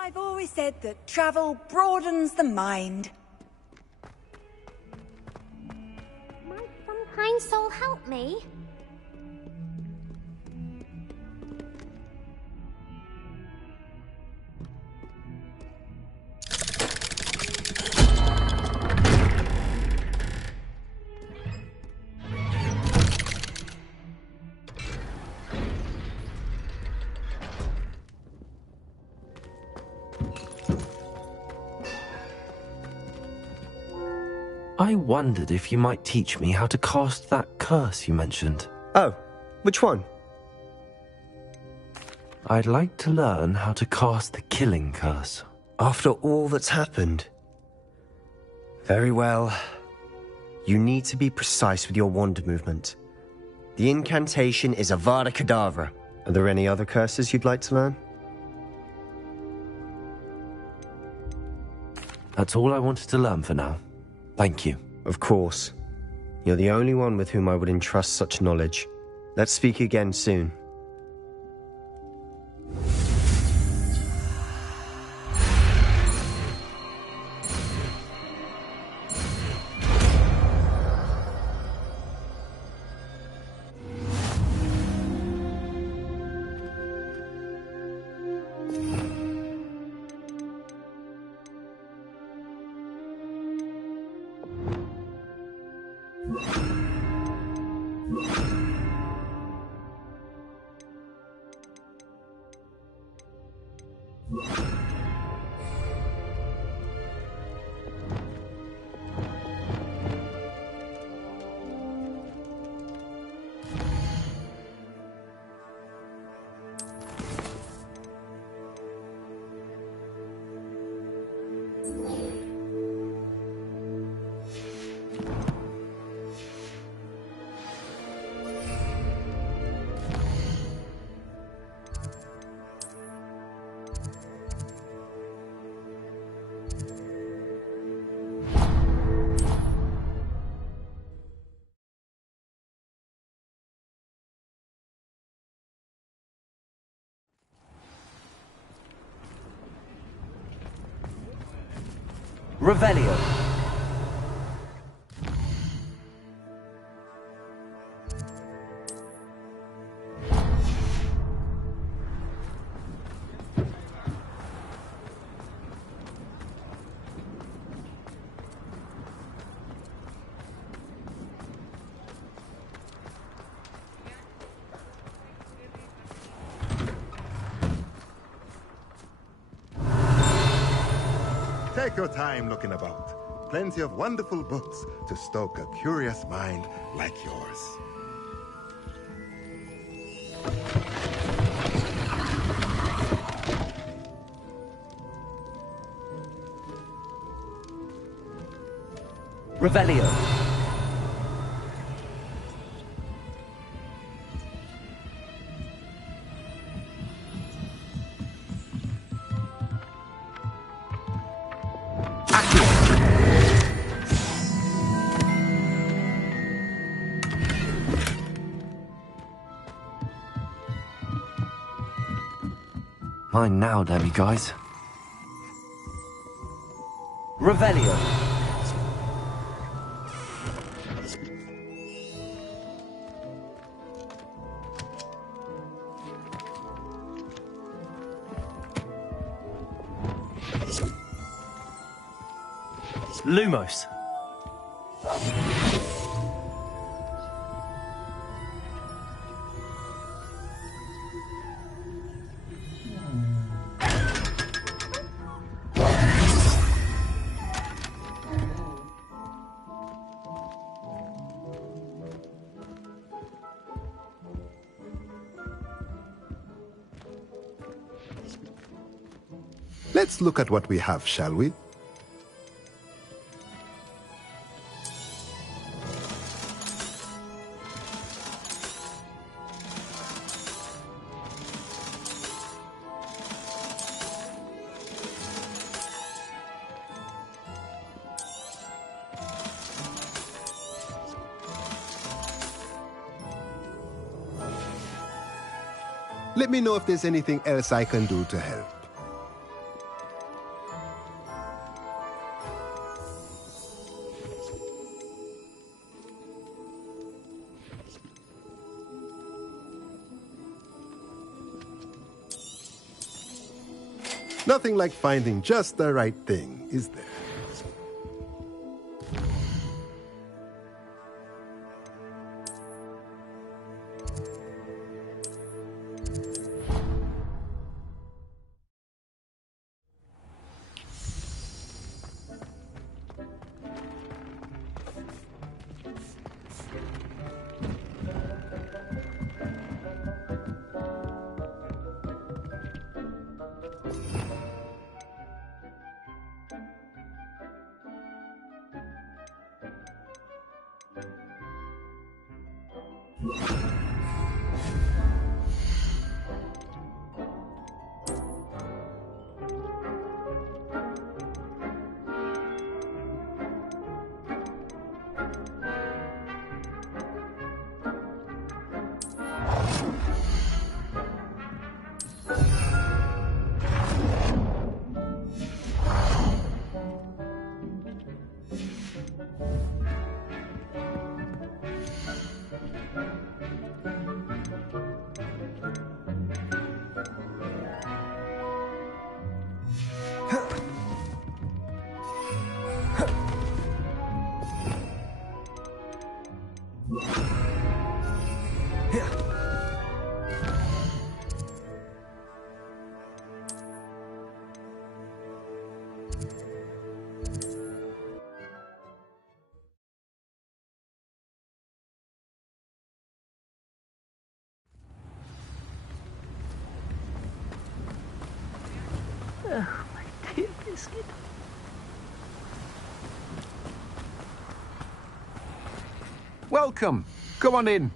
I've always said that travel broadens the mind. Might some kind soul help me? I wondered if you might teach me how to cast that curse you mentioned. Oh, which one? I'd like to learn how to cast the killing curse. After all that's happened? Very well. You need to be precise with your wand movement. The incantation is Avada Kedavra. Are there any other curses you'd like to learn? That's all I wanted to learn for now. Thank you. Of course. You're the only one with whom I would entrust such knowledge. Let's speak again soon. Revelio. Take your time looking about. Plenty of wonderful books to stoke a curious mind like yours. Revelio. Mine now, Debbie, guys. Revelio. Lumos. Let's look at what we have, shall we? Let me know if there's anything else I can do to help. Nothing like finding just the right thing, is there? Welcome. Come on in.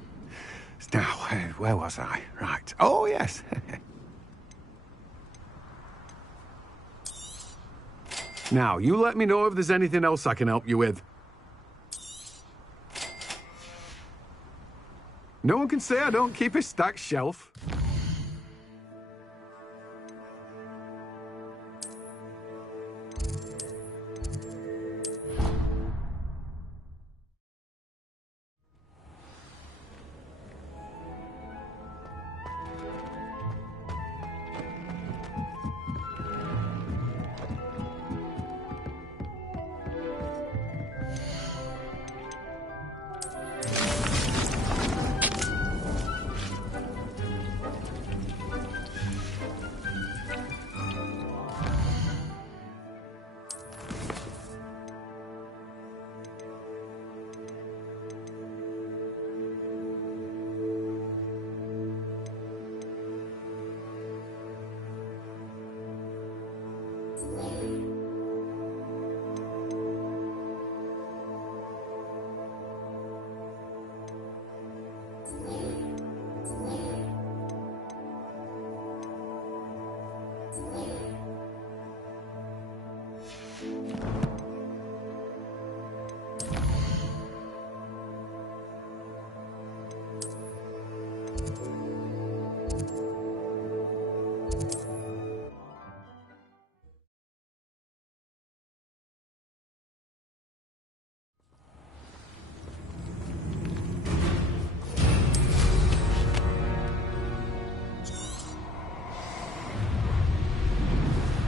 Now, where was I? Right. Oh, yes. Now, you let me know if there's anything else I can help you with. No one can say I don't keep a stacked shelf.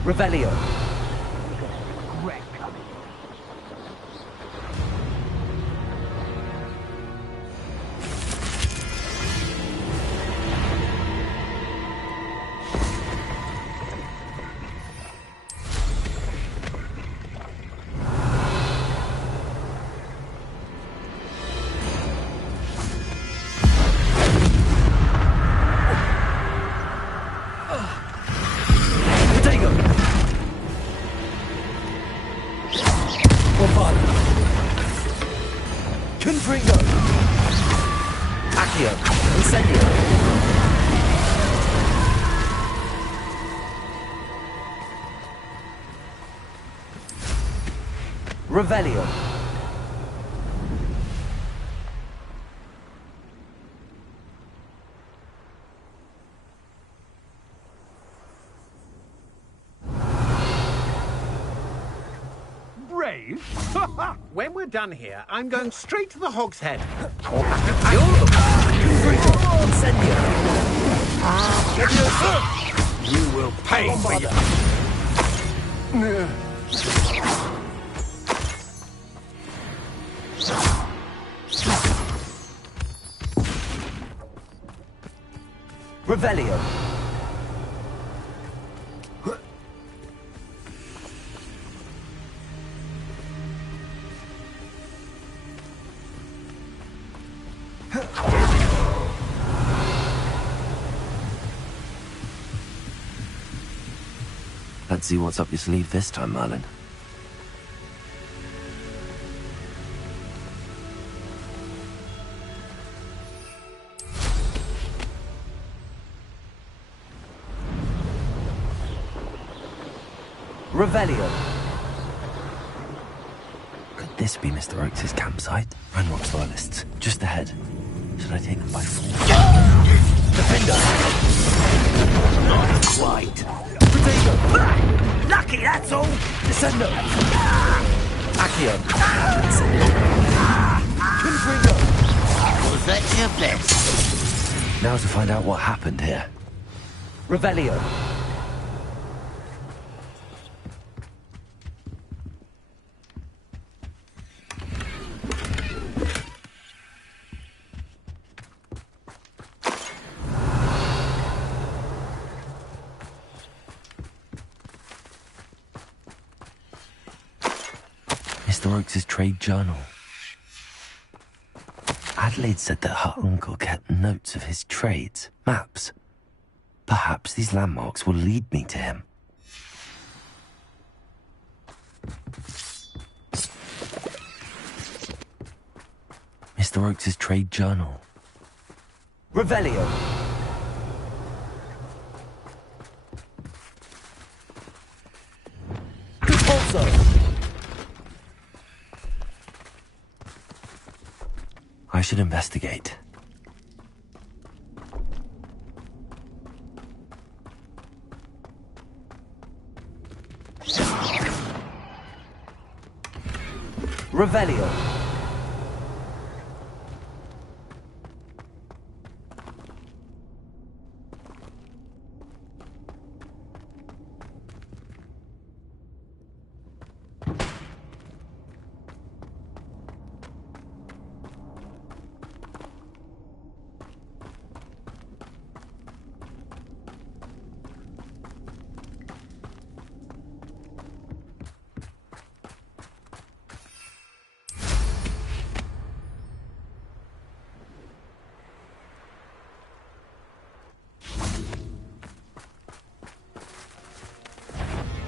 Revelio. Revelio. 5? When we're done here, I'm going straight to the Hog's Head. You will pay for your... Revelio. Let's see what's up your sleeve this time, Merlin. Revelio. Could this be Mr. Oakes' campsite? Ranrock's loyalists, just ahead. Should I take them by force? Defender! Not quite. Potato! Lucky, that's all! Descendo! Accio! Confringo! Was that your best? Now to find out what happened here. Revelio. Mr. Oakes' trade journal. Adelaide said that her uncle kept notes of his trades, maps. Perhaps these landmarks will lead me to him. Mr. Oakes' trade journal. Revelio. Also. I should investigate. Revelio.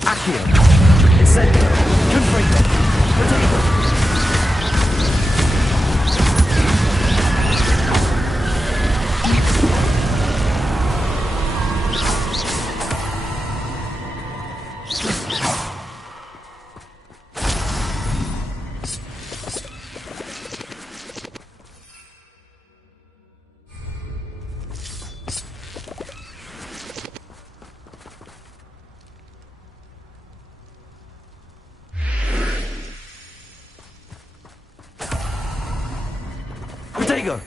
Accio. Incendio. Confringo. Potato. Potato.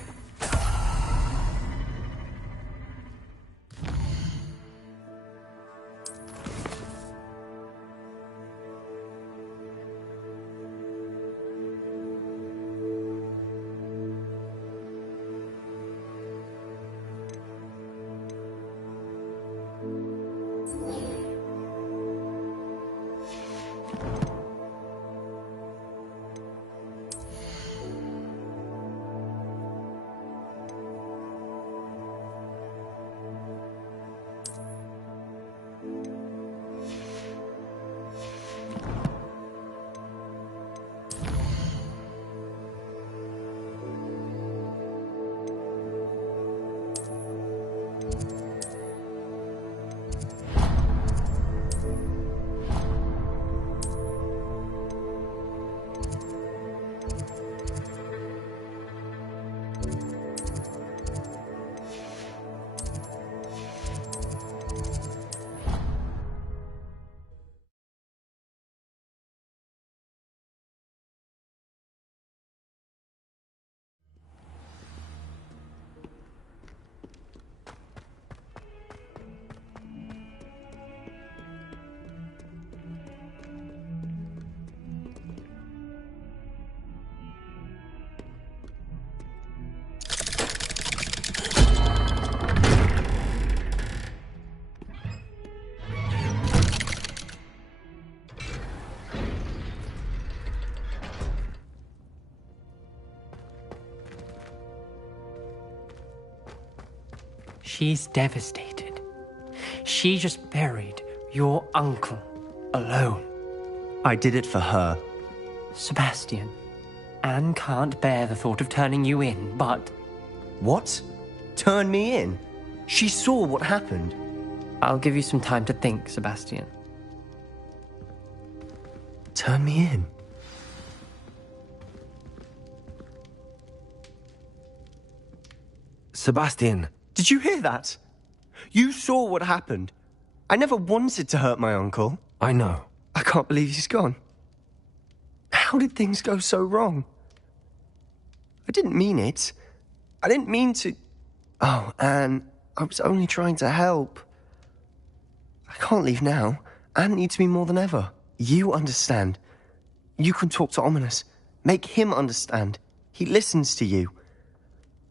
She's devastated. She just buried your uncle alone. I did it for her. Sebastian, Anne can't bear the thought of turning you in, but... What? Turn me in? She saw what happened. I'll give you some time to think, Sebastian. Turn me in? Sebastian. Did you hear that? You saw what happened. I never wanted to hurt my uncle. I know. I can't believe he's gone. How did things go so wrong? I didn't mean it. I didn't mean to... Oh, Anne, I was only trying to help. I can't leave now. Anne needs me more than ever. You understand. You can talk to Ominous. Make him understand. He listens to you.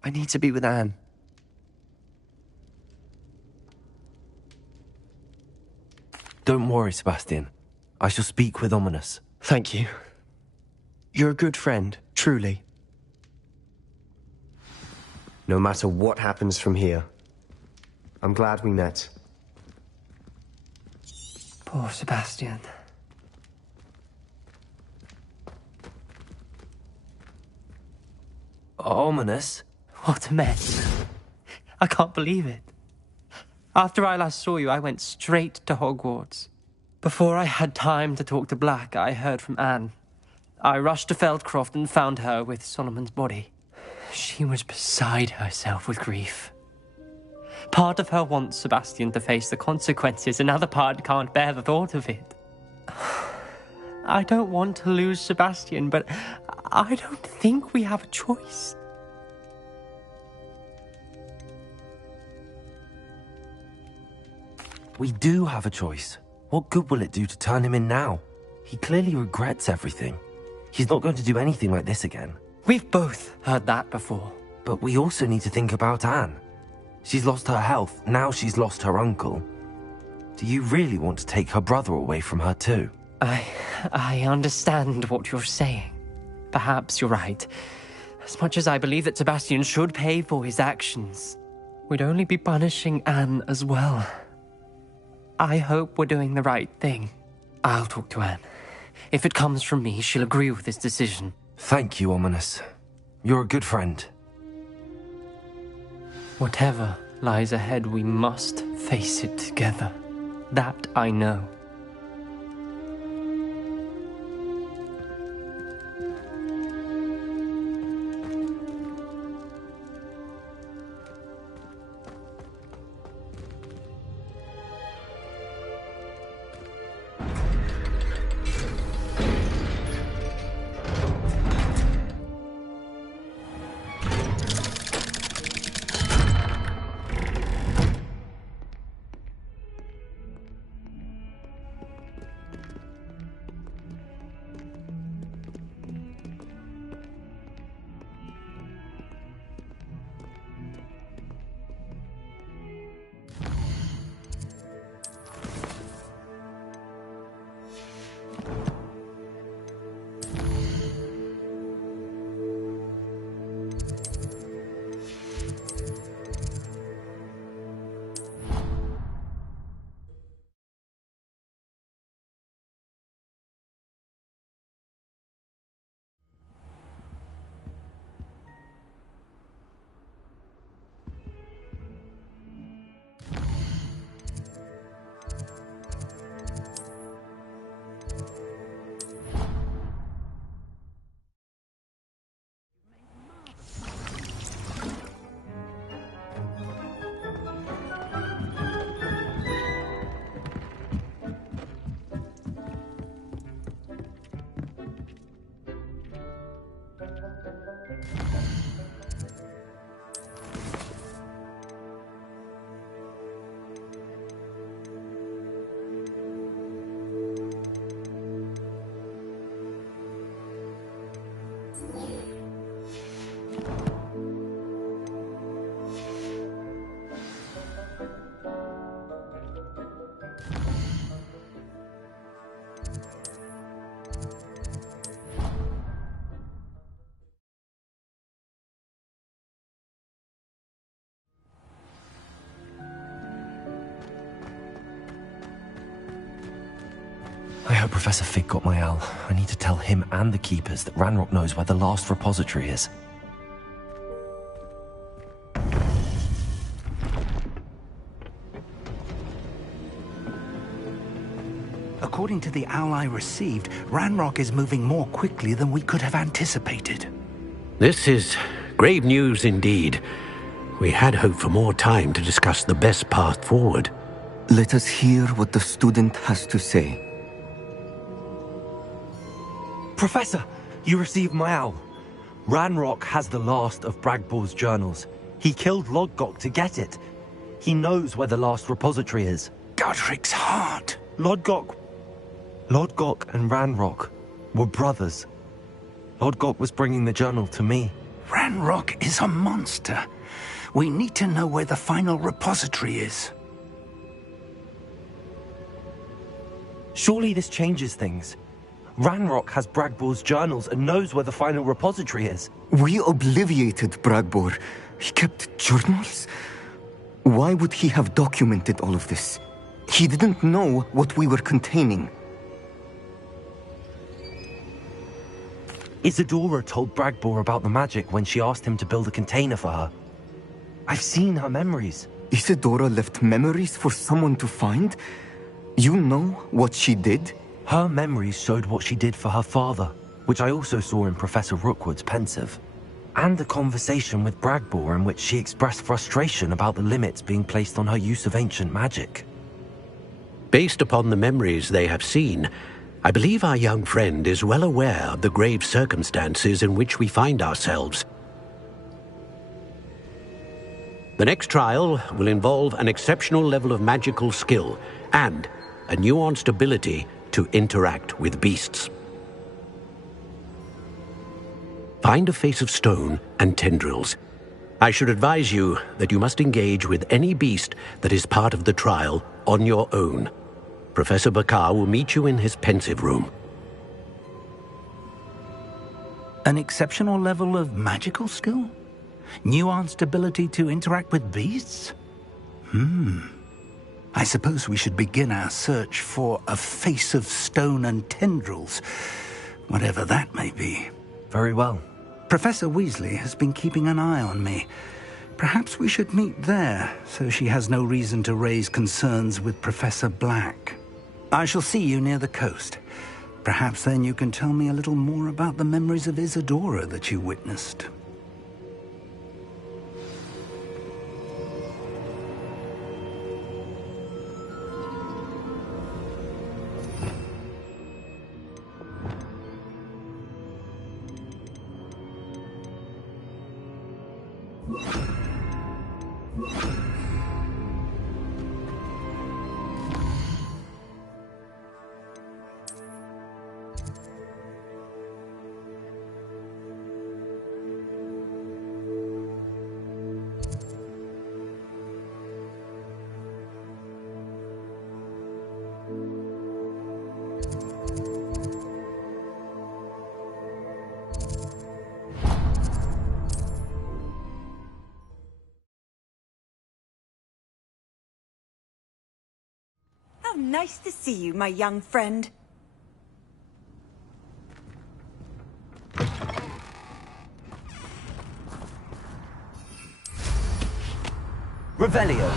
I need to be with Anne. Don't worry, Sebastian. I shall speak with Ominous. Thank you. You're a good friend, truly. No matter what happens from here, I'm glad we met. Poor Sebastian. Ominous? What a mess. I can't believe it. After I last saw you, I went straight to Hogwarts. Before I had time to talk to Black, I heard from Anne. I rushed to Feldcroft and found her with Solomon's body. She was beside herself with grief. Part of her wants Sebastian to face the consequences, another part can't bear the thought of it. I don't want to lose Sebastian, but I don't think we have a choice. We do have a choice. What good will it do to turn him in now? He clearly regrets everything. He's not going to do anything like this again. We've both heard that before. But we also need to think about Anne. She's lost her health, now she's lost her uncle. Do you really want to take her brother away from her too? I understand what you're saying. Perhaps you're right. As much as I believe that Sebastian should pay for his actions, we'd only be punishing Anne as well. I hope we're doing the right thing. I'll talk to Anne. If it comes from me, she'll agree with this decision. Thank you, Ominous. You're a good friend. Whatever lies ahead, we must face it together. That I know. I hope Professor Fig got my owl. I need to tell him and the Keepers that Ranrock knows where the last repository is. According to the owl I received, Ranrock is moving more quickly than we could have anticipated. This is grave news indeed. We had hoped for more time to discuss the best path forward. Let us hear what the student has to say. Professor, you received my owl. Ranrock has the last of Bragbor's journals. He killed Lodgok to get it. He knows where the last repository is. Godric's heart. Lodgok and Ranrock were brothers. Lodgok was bringing the journal to me. Ranrock is a monster. We need to know where the final repository is. Surely this changes things. Ranrock has Bragbor's journals and knows where the final repository is. We obliviated Bragbor. He kept journals? Why would he have documented all of this? He didn't know what we were containing. Isadora told Bragbor about the magic when she asked him to build a container for her. I've seen her memories. Isadora left memories for someone to find? You know what she did? Her memories showed what she did for her father, which I also saw in Professor Rookwood's pensive. And a conversation with Bragbor in which she expressed frustration about the limits being placed on her use of ancient magic. Based upon the memories they have seen, I believe our young friend is well aware of the grave circumstances in which we find ourselves. The next trial will involve an exceptional level of magical skill and a nuanced ability to interact with beasts. Find a face of stone and tendrils. I should advise you that you must engage with any beast that is part of the trial on your own. Professor Bakar will meet you in his pensive room. An exceptional level of magical skill? Nuanced ability to interact with beasts? I suppose we should begin our search for a face of stone and tendrils, whatever that may be. Very well. Professor Weasley has been keeping an eye on me. Perhaps we should meet there, so she has no reason to raise concerns with Professor Black. I shall see you near the coast. Perhaps then you can tell me a little more about the memories of Isadora that you witnessed. How nice to see you, my young friend. Revelio.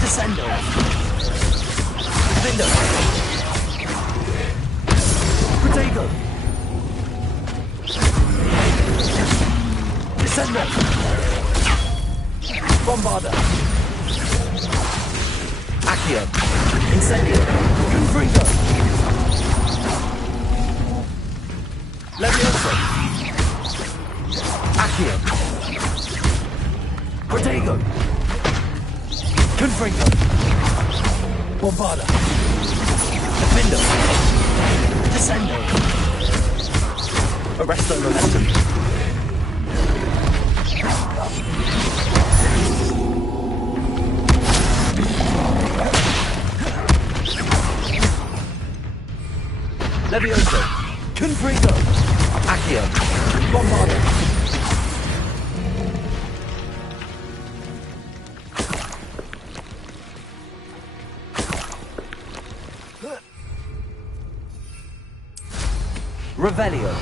Descendo. Vindo. Protego. Descendo. Bombarda. Accio. Incendio. Confringo. Levioso. Accio. Protego. Confringo. Bombarda. Defendo. Descendo. Arresto momentum. Levioso. Confringo. Accio. Bombarda. Revelio.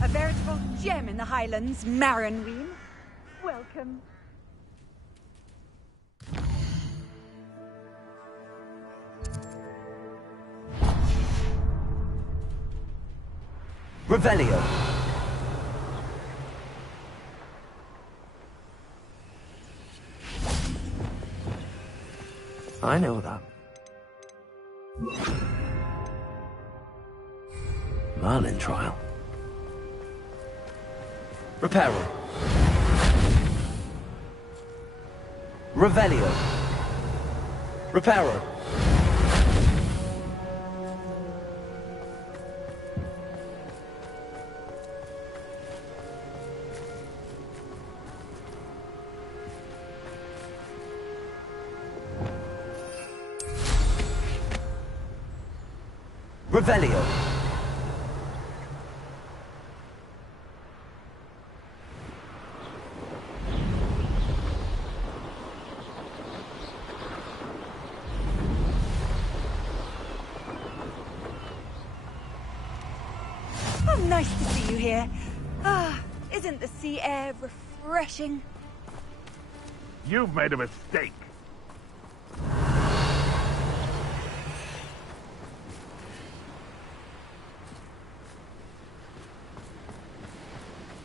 A veritable gem in the Highlands, Marinween. Welcome. Revelio. I know that. Merlin trial. Reparo. Revelio. Reparo. Revelio. Oh, nice to see you here. Ah, isn't the sea air refreshing? You've made a mistake.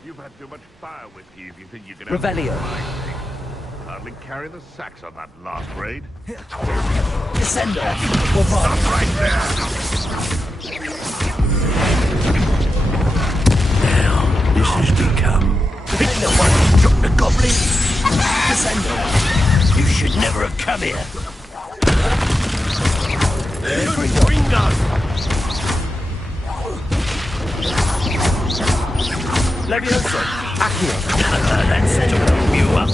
You've had too much fire whiskey if you think you can... Revelio. Hardly carry the sacks on that last raid. Descendo. Stop right there! Now, this has become... Hit the one who dropped the goblin. Descendo. You should never have come here. Levioso. Accio. That settled you up.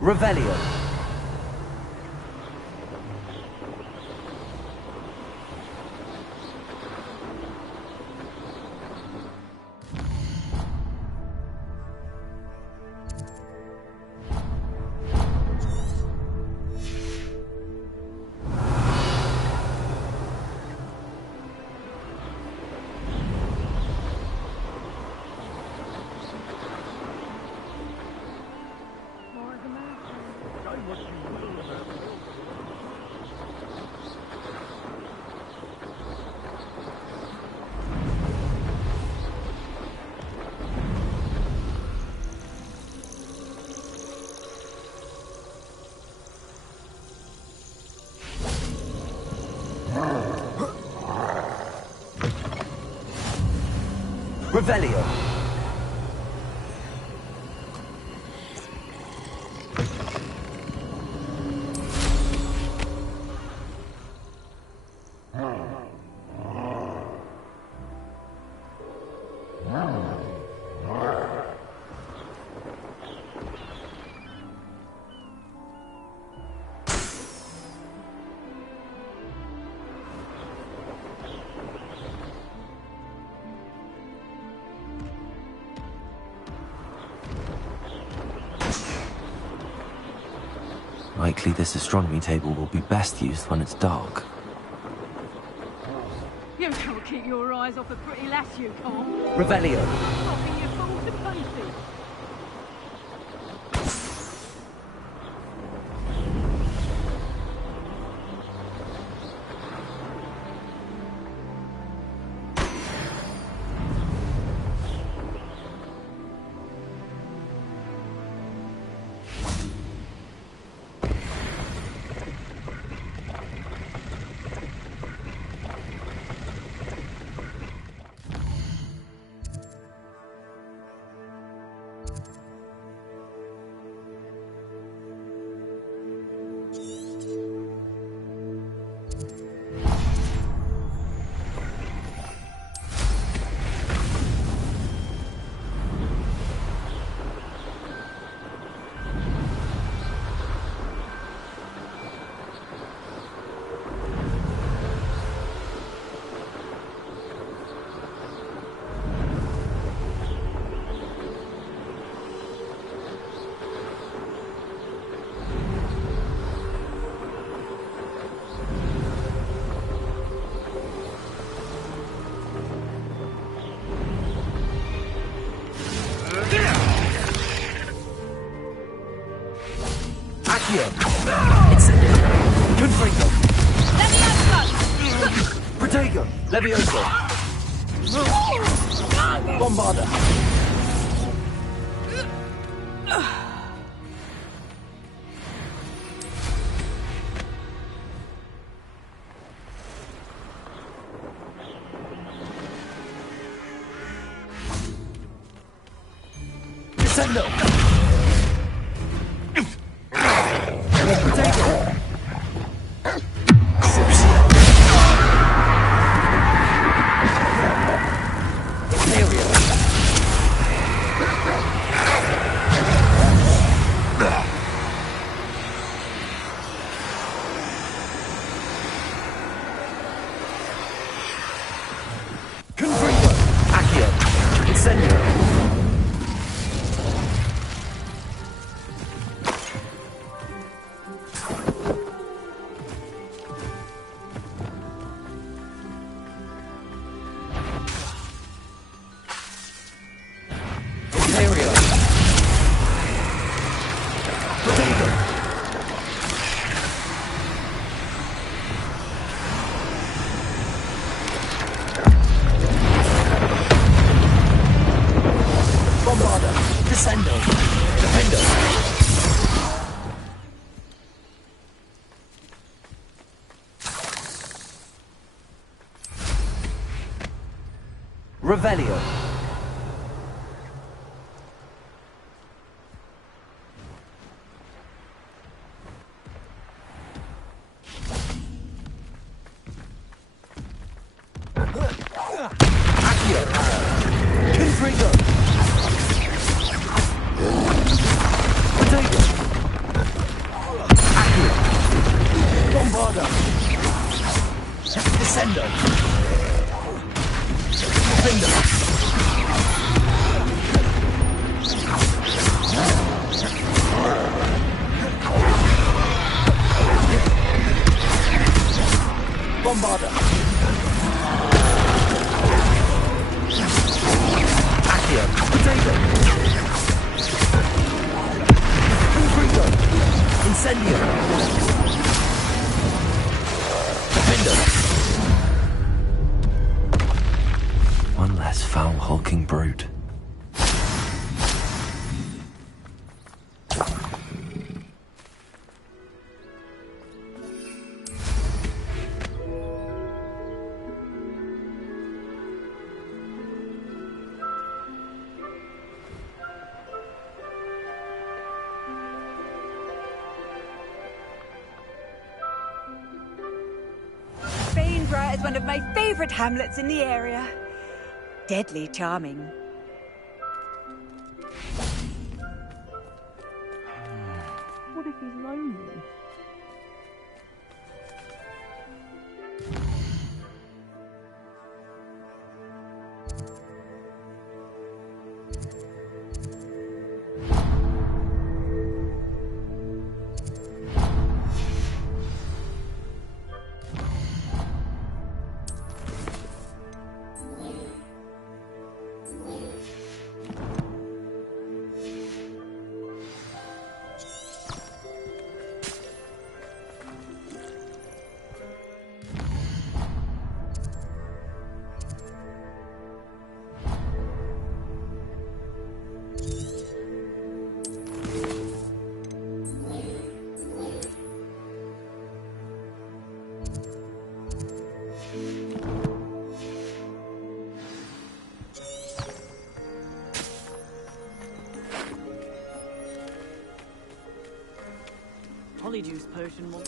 Revelio. Revelio. Likely this astronomy table will be best used when it's dark. You can't keep your eyes off a pretty lass, you can't. Revelio. Knocking you fall to pieces. Protego! Levioso! Bombarda! Descendo! Protego! Revelio. Accio. Confrigo. Potato. Accio. Bombarda. Descendo. Defender. Bombarda. Accio. Potato. Confrigo. Incendio. Defender. One less foul hulking brute. Bainborough is one of my favourite hamlets in the area. Deadly charming. What if he's lonely? honeydews potion one.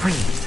Breathe.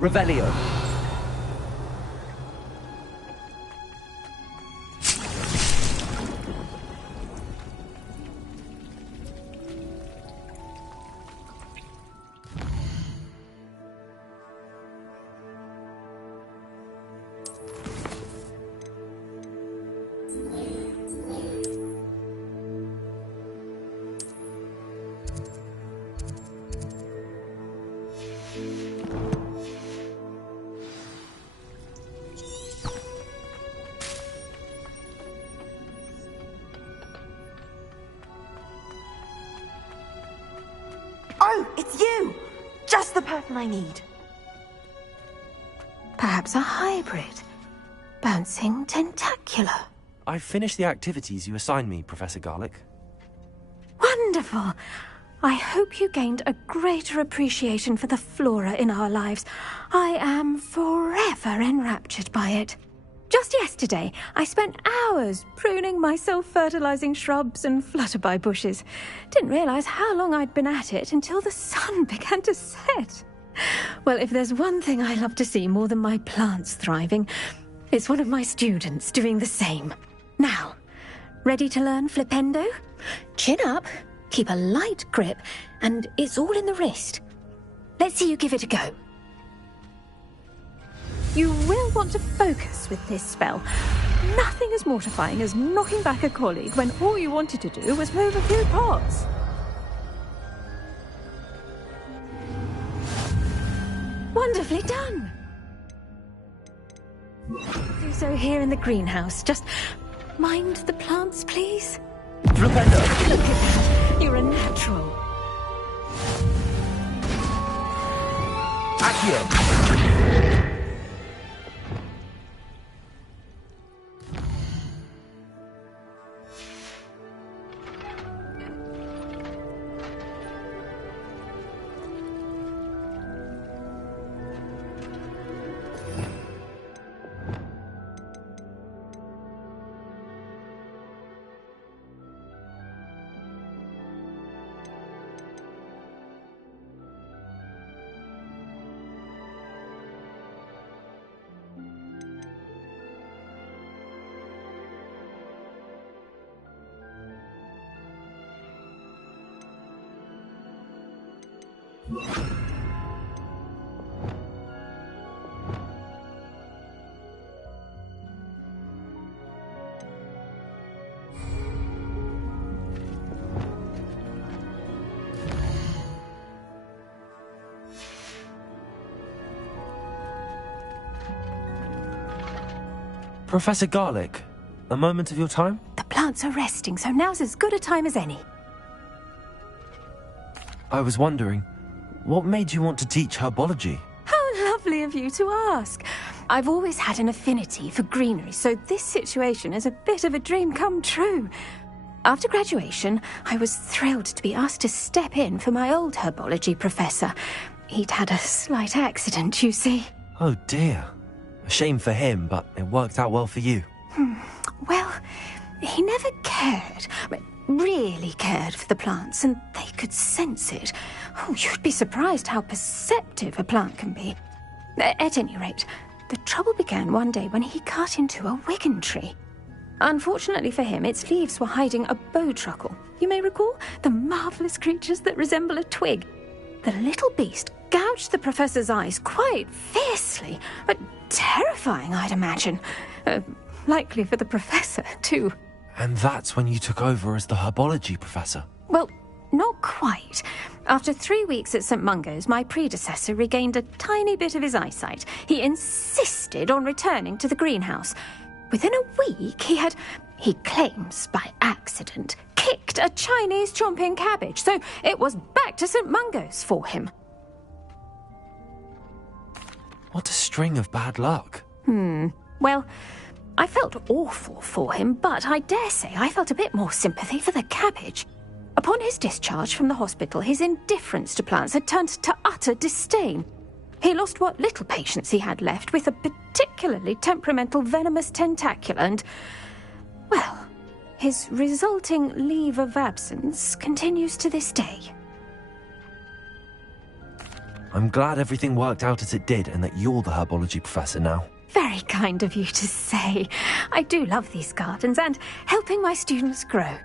Revelio. Oh, it's you! Just the person I need. Perhaps a hybrid. Bouncing tentacular. I've finished the activities you assigned me, Professor Garlick. Wonderful. I hope you gained a greater appreciation for the flora in our lives. I am forever enraptured by it. Just yesterday, I spent hours pruning my self-fertilizing shrubs and flutterby bushes. Didn't realize how long I'd been at it until the sun began to set. Well, if there's one thing I love to see more than my plants thriving, it's one of my students doing the same. Now, ready to learn Flipendo? Chin up, keep a light grip, and it's all in the wrist. Let's see you give it a go. You will want to focus with this spell. Nothing as mortifying as knocking back a colleague when all you wanted to do was move a few pots. Wonderfully done. Do so here in the greenhouse. Just mind the plants, please. Flipendo! Look at that. You're a natural. Accio! Professor Garlick, a moment of your time? The plants are resting, so now's as good a time as any. I was wondering, what made you want to teach herbology? How lovely of you to ask. I've always had an affinity for greenery, so this situation is a bit of a dream come true. After graduation, I was thrilled to be asked to step in for my old herbology professor. He'd had a slight accident, you see. Oh dear. A shame for him, but it worked out well for you. Well, he never really cared for the plants, and they could sense it. Oh, you'd be surprised how perceptive a plant can be. At any rate, the trouble began one day when he cut into a wigan tree. Unfortunately for him, its leaves were hiding a bowtruckle. You may recall the marvellous creatures that resemble a twig. The little beast gouged the professor's eyes quite fiercely, but terrifying, I'd imagine. Likely for the professor, too. And that's when you took over as the herbology professor? Well, not quite. After 3 weeks at St. Mungo's, my predecessor regained a tiny bit of his eyesight. He insisted on returning to the greenhouse. Within a week, he claims by accident, kicked a Chinese chomping cabbage, so it was back to St. Mungo's for him. What a string of bad luck. Well, I felt awful for him, but I dare say I felt a bit more sympathy for the cabbage. Upon his discharge from the hospital, his indifference to plants had turned to utter disdain. He lost what little patience he had left with a particularly temperamental venomous tentacula and, well, his resulting leave of absence continues to this day. I'm glad everything worked out as it did and that you're the herbology professor now. Very kind of you to say. I do love these gardens and helping my students grow.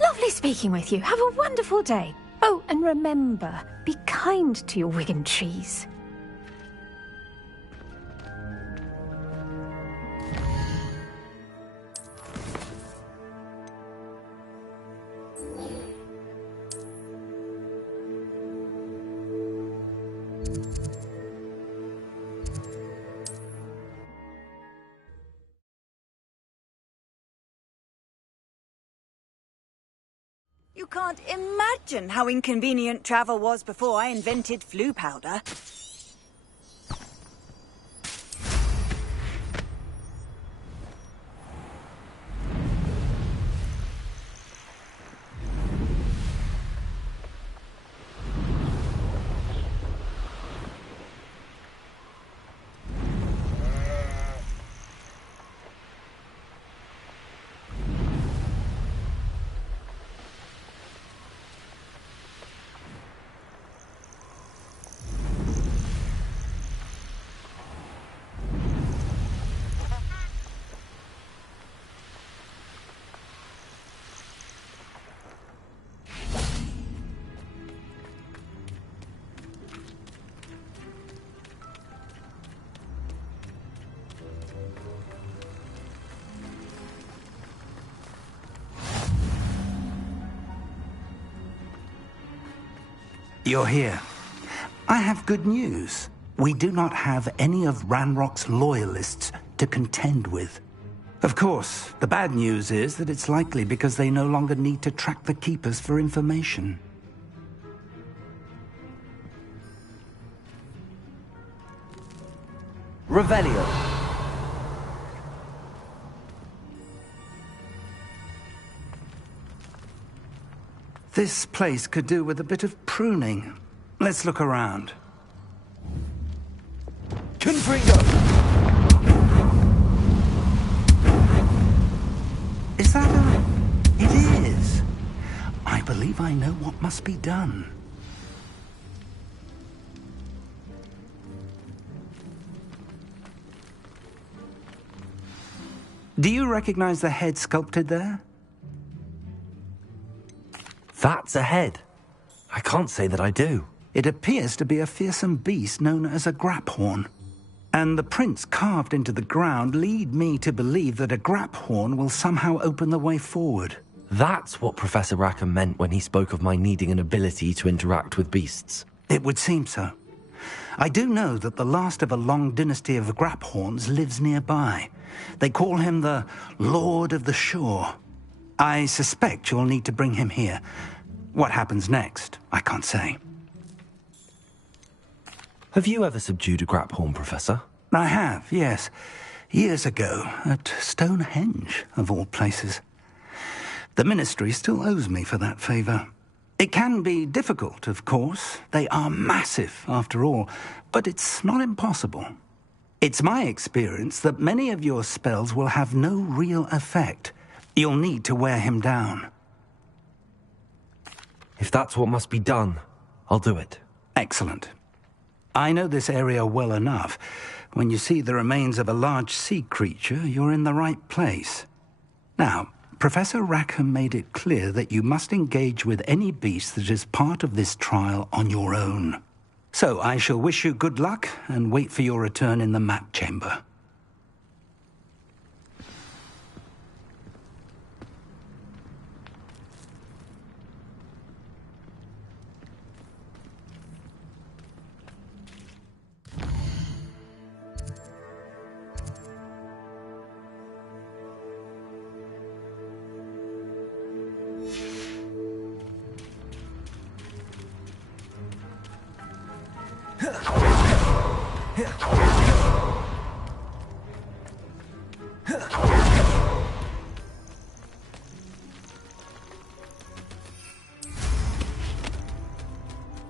Lovely speaking with you. Have a wonderful day. Oh, and remember, be kind to your wigan trees. You can't imagine how inconvenient travel was before I invented flu powder. You're here. I have good news. We do not have any of Ranrock's loyalists to contend with. Of course, the bad news is that it's likely because they no longer need to track the Keepers for information. Revelio. This place could do with a bit of pruning. Let's look around. Confringo! Is that a... It is. I believe I know what must be done. Do you recognize the head sculpted there? That's a head. I can't say that I do. It appears to be a fearsome beast known as a graphorn. And the prints carved into the ground lead me to believe that a graphorn will somehow open the way forward. That's what Professor Rackham meant when he spoke of my needing an ability to interact with beasts. It would seem so. I do know that the last of a long dynasty of graphorns lives nearby. They call him the Lord of the Shore. I suspect you'll need to bring him here. What happens next, I can't say. Have you ever subdued a graphorn, Professor? I have, yes. Years ago, at Stonehenge, of all places. The Ministry still owes me for that favor. It can be difficult, of course. They are massive, after all, but it's not impossible. It's my experience that many of your spells will have no real effect. You'll need to wear him down. If that's what must be done, I'll do it. Excellent. I know this area well enough. When you see the remains of a large sea creature, you're in the right place. Now, Professor Rackham made it clear that you must engage with any beast that is part of this trial on your own. So I shall wish you good luck and wait for your return in the map chamber.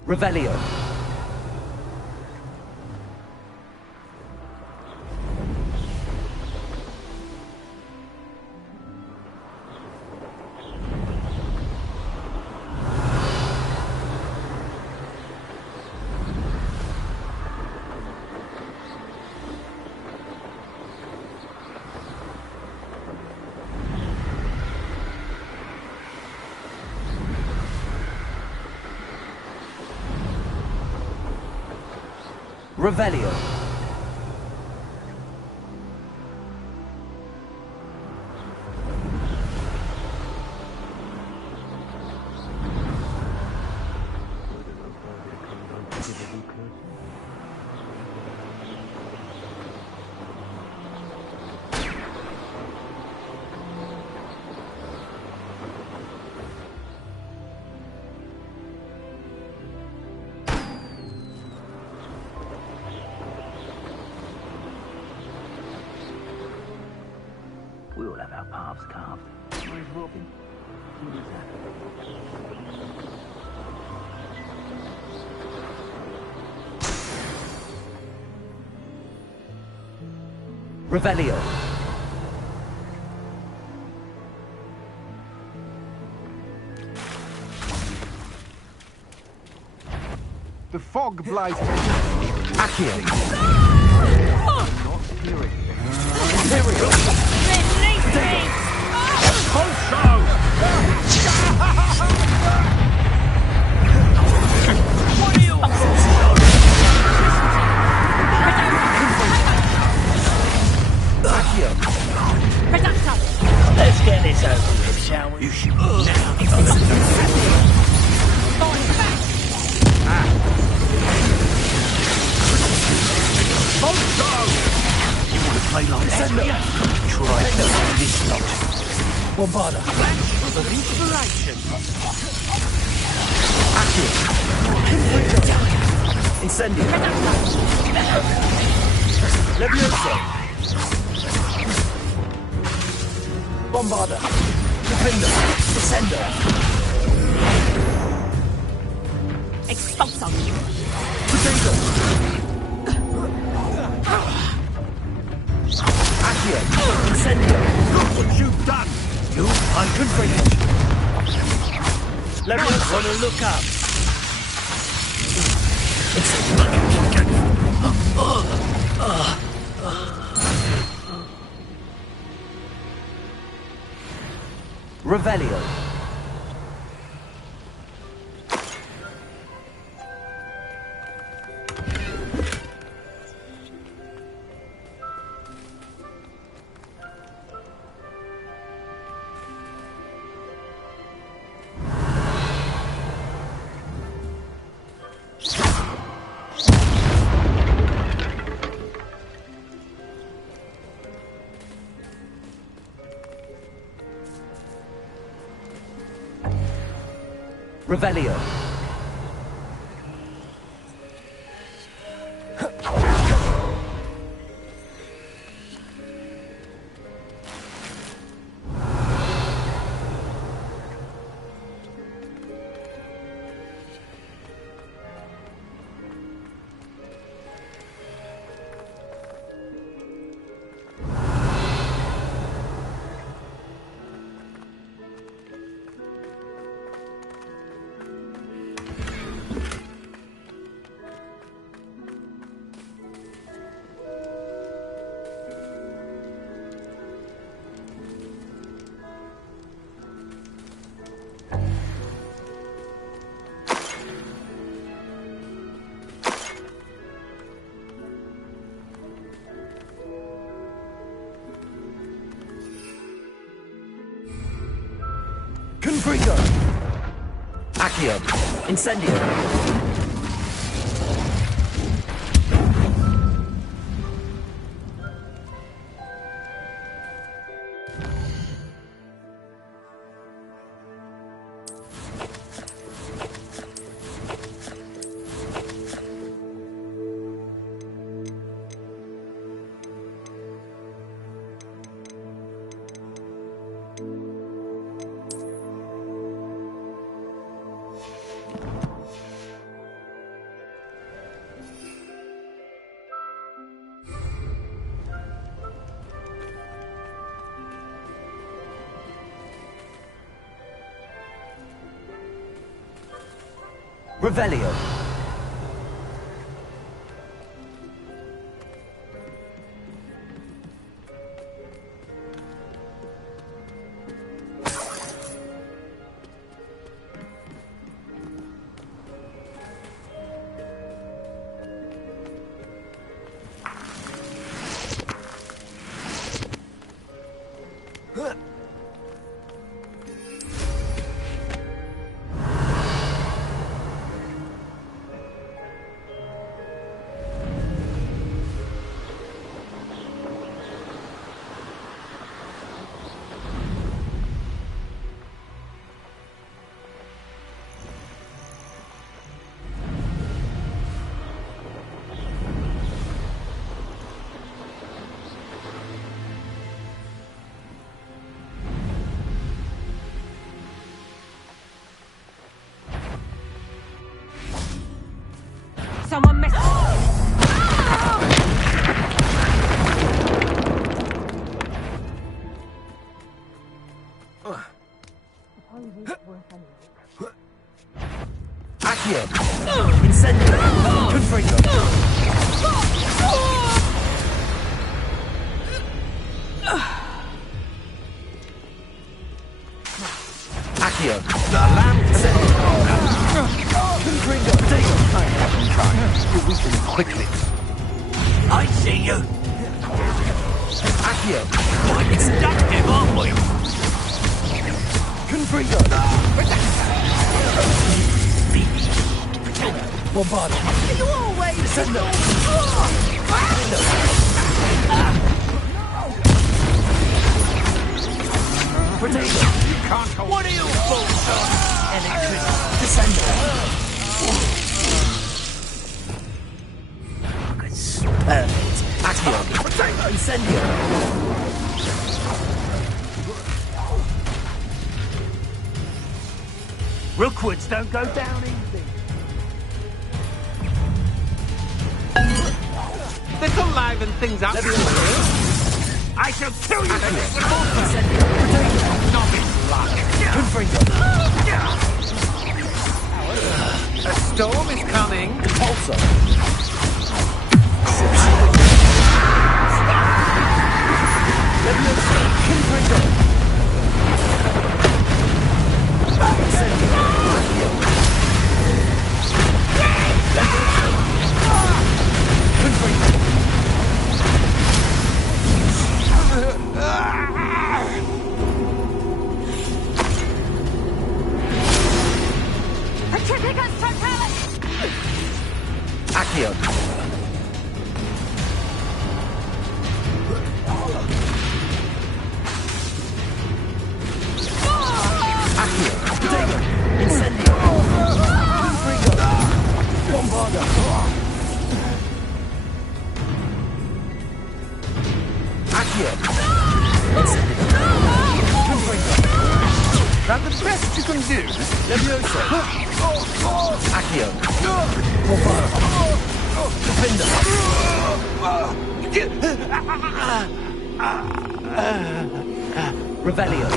Revelio. Revelio. We all have our paths carved. Where's Robin? What is that? Revelio. The fog blights me. Accio. Not hearing. Imperial. Release me! What are you? Accio. Let's get this over with, shall we? You should now. You want to play like that? Try this lot. Bombarda. Flash of inspiration. Accio. Incendio. Levioso. Bombarda. Defender. Descender. Expulso! Potato. Accio. Incendio. Look what you've done. You unconfigured. Levioso. Want to look up? Revelio. Revelio. Confringo! Accio! Incendio! Revelio. Someone missed. Accio! Incendio! Confringo! Accio! Lamp! Confringo! You're weakening quickly. I see you. Accio! Quite inductive, aren't we? Confringo! Bombard! You always. Descendo! Potato! You can't hold. What are you fools on? Electricity! Descendo! Perfect! Accio! Incendio! Rookwoods don't go down easy. This'll liven things up. I shall kill you! Not in luck. A storm is coming. Pulsar! Accio! Incendio! Confringo! Bombarda! Accio! Incendio! Confringo! That the best you can do? Levioso! Accio! Bombarda! Defender! Revelio!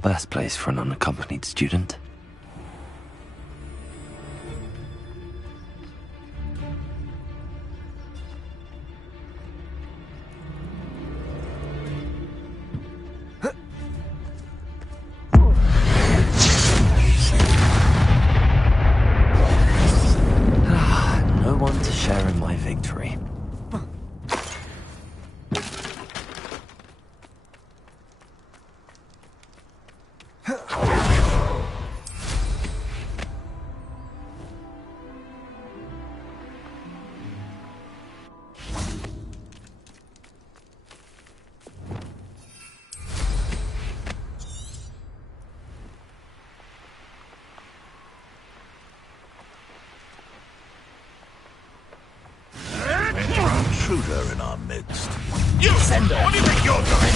best place for an unaccompanied student. No one to share in my victory. Intruder in our midst. You send her! What do you think you're doing?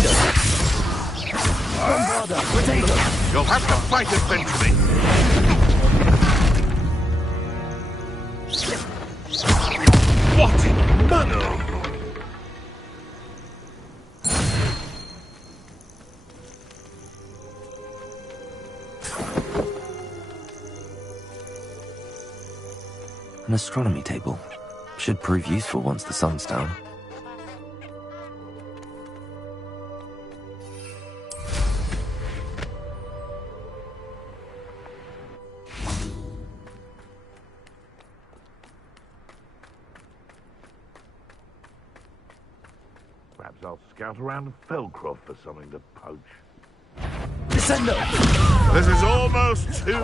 Bombarda, potato! You'll have to fight eventually. What in mano? An astronomy table. Should prove useful once the sun's down. Perhaps I'll scout around Felcroft for something to poach. Descendo! This is almost too...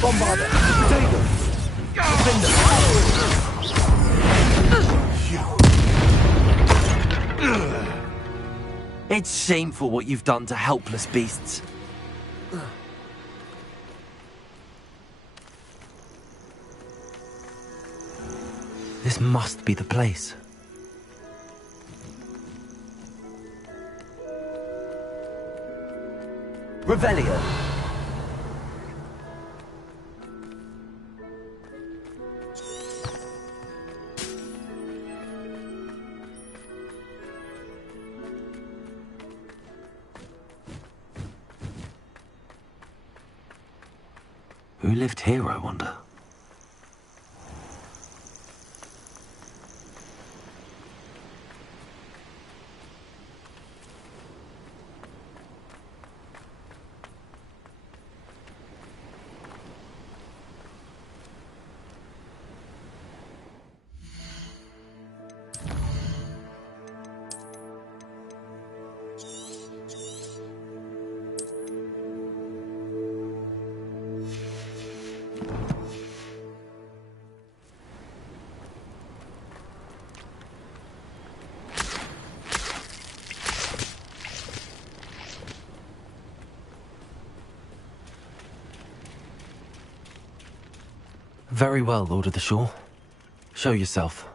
Bombarda! Potato! It's shameful what you've done to helpless beasts. This must be the place. Revelio. Who lived here, I wonder? Very well, Lord of the Shore. Show yourself.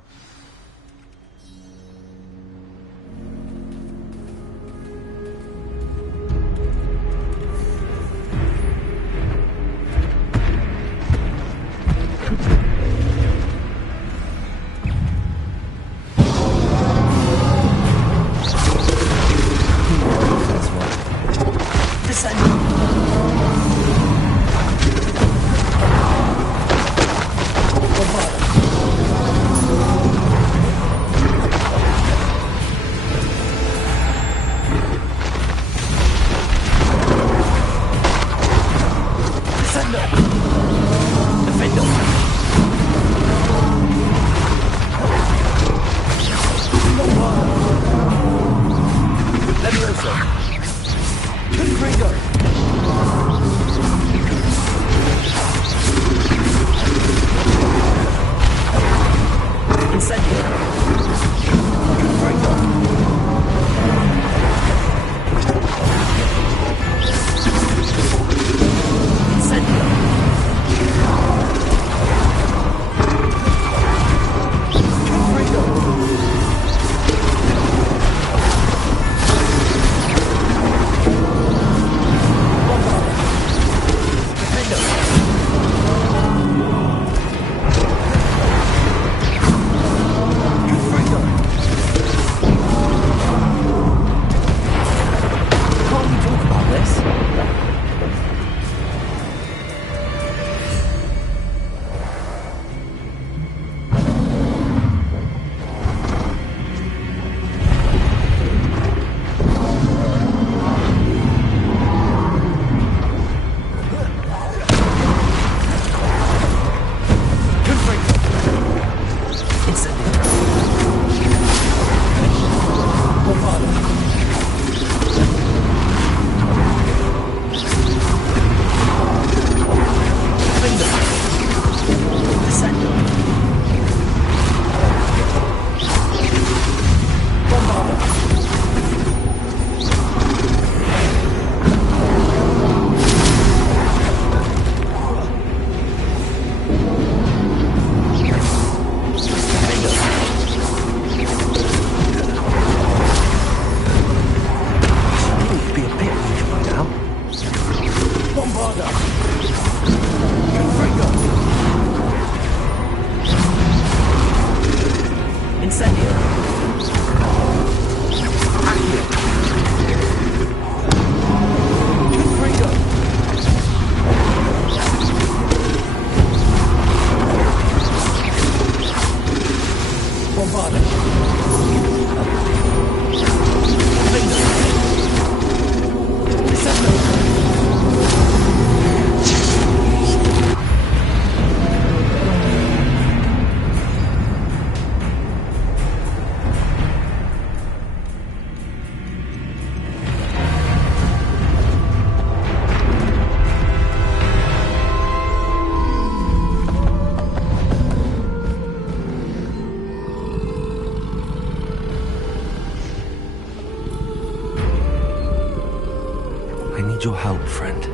need your help, friend.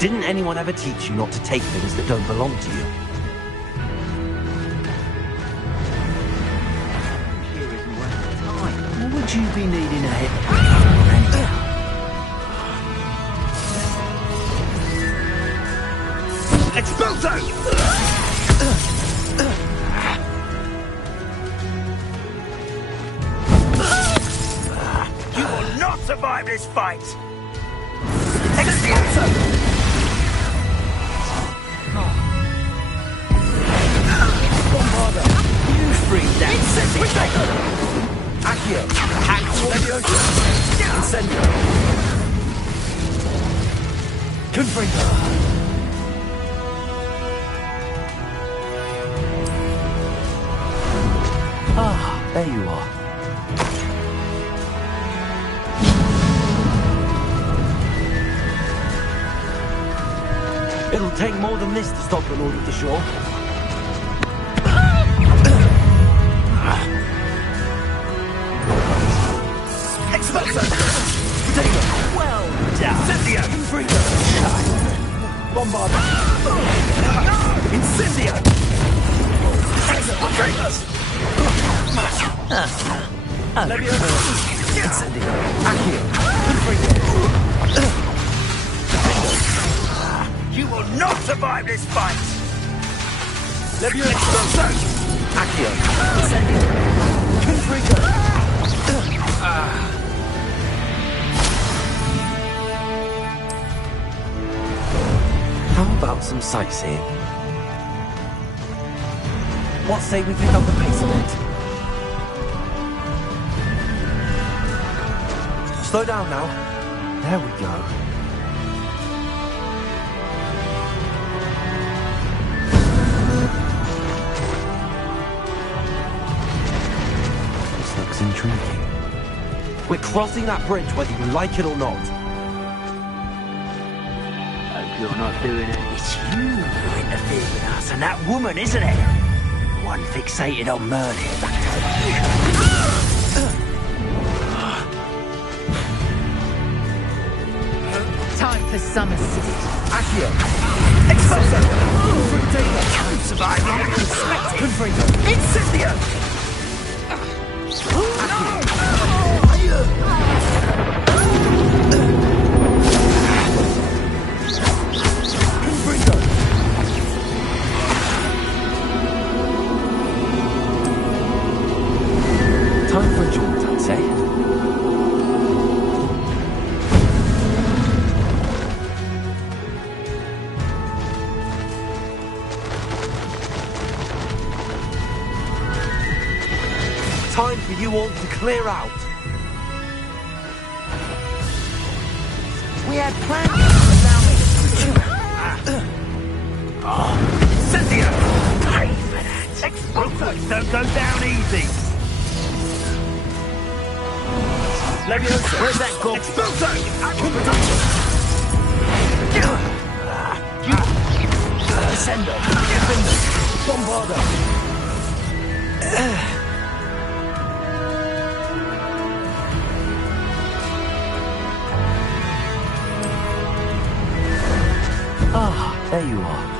Didn't anyone ever teach you not to take things that don't belong to you? What would you be needing a hit? Expulso! You will not survive this fight! Expulso! You free that Accio! Incendio! Confringo! Ah, there you are. It'll take more than this to stop the Lord of the Shore. Well done! Incendio! Confringo! Bombarda! Incendio! Levioso! Incendio! Accio! Confringo! You will not survive this fight! Levioso! Accio! Incendio! Confringo! How about some sightseeing? What say we pick up the pace a bit? Slow down now. There we go. This looks intriguing. We're crossing that bridge whether you like it or not. You're not doing it. It's you who interfered with us, and that woman, isn't it? One fixated on murder. Time for some assist. Accio! Expulso! Confringo! Survive long and respect it! Confringo! Incendio! Time for a jaunt, I'd say. Time for you all to clear out. We had plans to allow me to Incendio! Pay for that! Explosos don't go down easy! Leviosa! Where's that gob? Exploso! Descendo! Bombardo! Ah, there you are.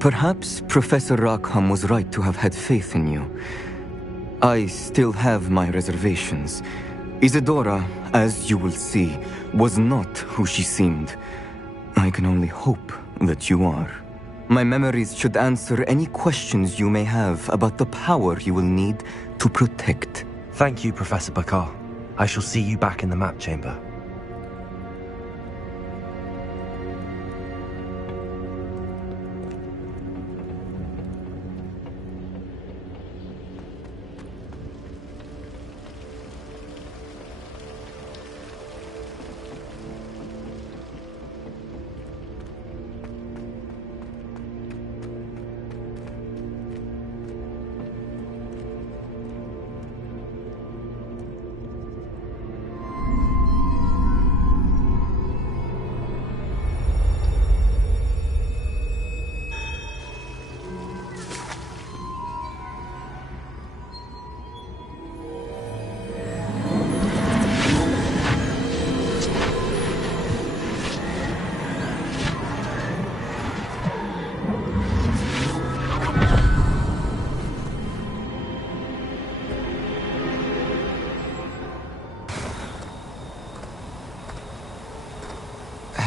Perhaps Professor Rackham was right to have had faith in you. I still have my reservations. Isadora, as you will see, was not who she seemed. I can only hope that you are. My memories should answer any questions you may have about the power you will need to protect. Thank you, Professor Bakar. I shall see you back in the map chamber.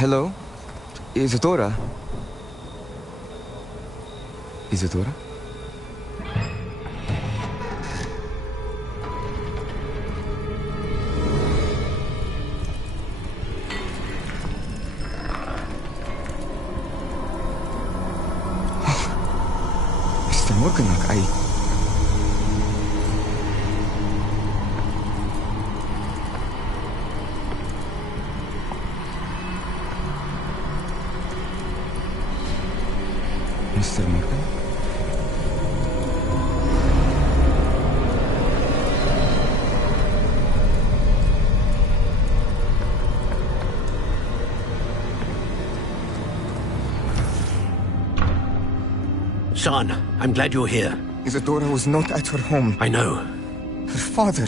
Hello? Isadora? Isadora? Mr. Morganach, Mr. Morgan? Son, I'm glad you're here. Isadora was not at her home. I know. Her father...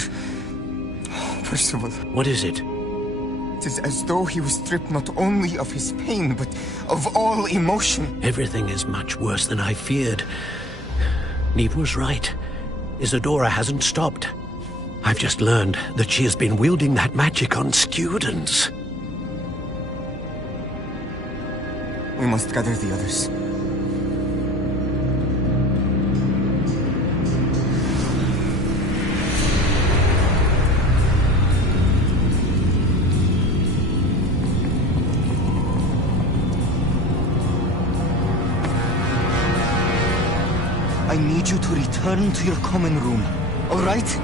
Percival. What is it? It is as though he was stripped not only of his pain, but of all emotion. Everything is much worse than I feared. Neve was right. Isadora hasn't stopped. I've just learned that she has been wielding that magic on students. We must gather the others. I need you to return to your common room, all right?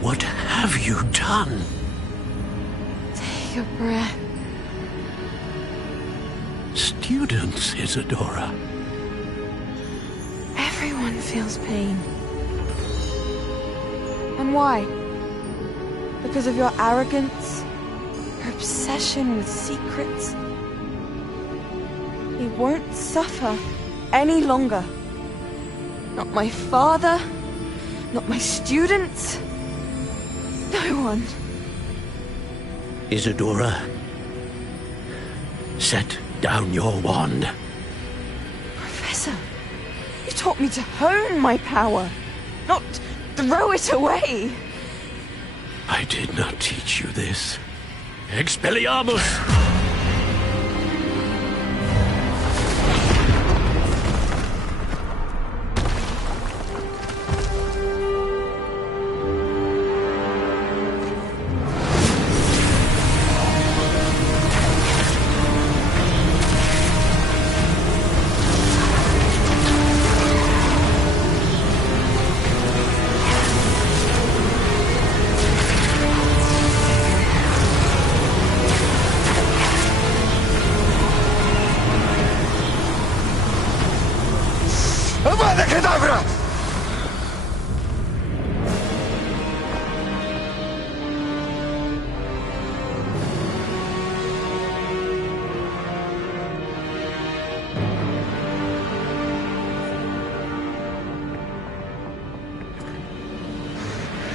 What have you done? Take a breath. Students, Isadora. Everyone feels pain. And why? Because of your arrogance? Your obsession with secrets? He won't suffer any longer. Not my father, not my students, no one. Isadora, set down your wand. Professor, you taught me to hone my power, not throw it away. I did not teach you this. Expelliarmus! Avada Kedavra!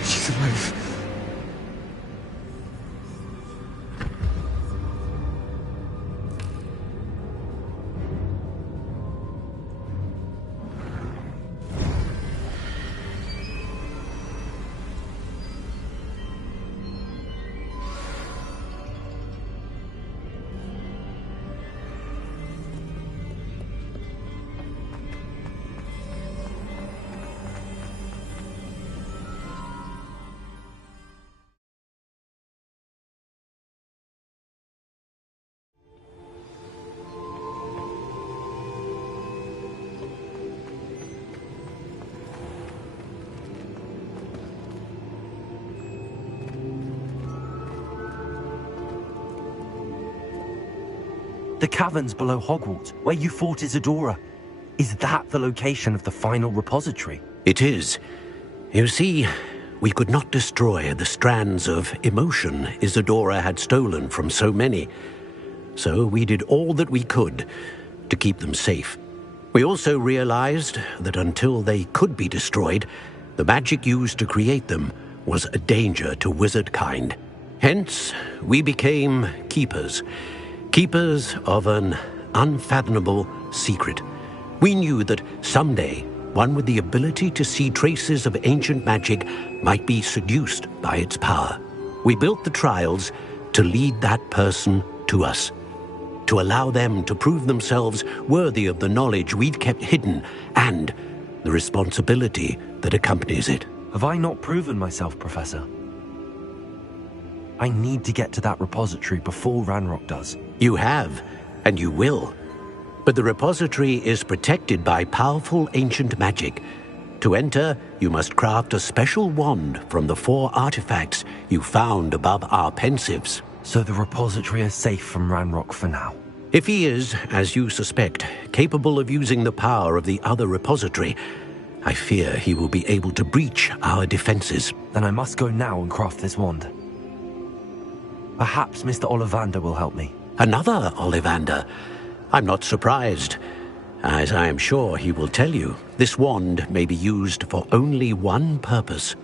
She's alive. The caverns below Hogwarts, where you fought Isadora. Is that the location of the final repository? It is. You see, we could not destroy the strands of emotion Isadora had stolen from so many. So we did all that we could to keep them safe. We also realized that until they could be destroyed, the magic used to create them was a danger to wizard kind. Hence, we became keepers. Keepers of an unfathomable secret. We knew that someday, one with the ability to see traces of ancient magic might be seduced by its power. We built the trials to lead that person to us, to allow them to prove themselves worthy of the knowledge we'd kept hidden and the responsibility that accompanies it. Have I not proven myself, Professor? I need to get to that repository before Ranrock does. You have, and you will. But the repository is protected by powerful ancient magic. To enter, you must craft a special wand from the 4 artifacts you found above our pensives. So the repository is safe from Ranrock for now? If he is, as you suspect, capable of using the power of the other repository, I fear he will be able to breach our defenses. Then I must go now and craft this wand. Perhaps Mr. Ollivander will help me. Another Ollivander? I'm not surprised. As I am sure he will tell you, this wand may be used for only one purpose.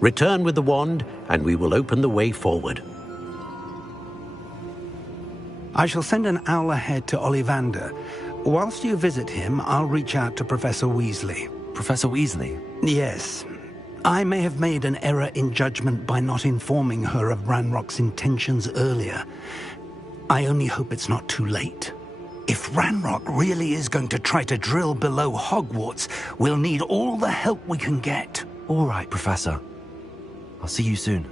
Return with the wand, and we will open the way forward. I shall send an owl ahead to Ollivander. Whilst you visit him, I'll reach out to Professor Weasley. Professor Weasley? Yes. I may have made an error in judgment by not informing her of Ranrock's intentions earlier. I only hope it's not too late. If Ranrock really is going to try to drill below Hogwarts, we'll need all the help we can get. All right, Professor. I'll see you soon.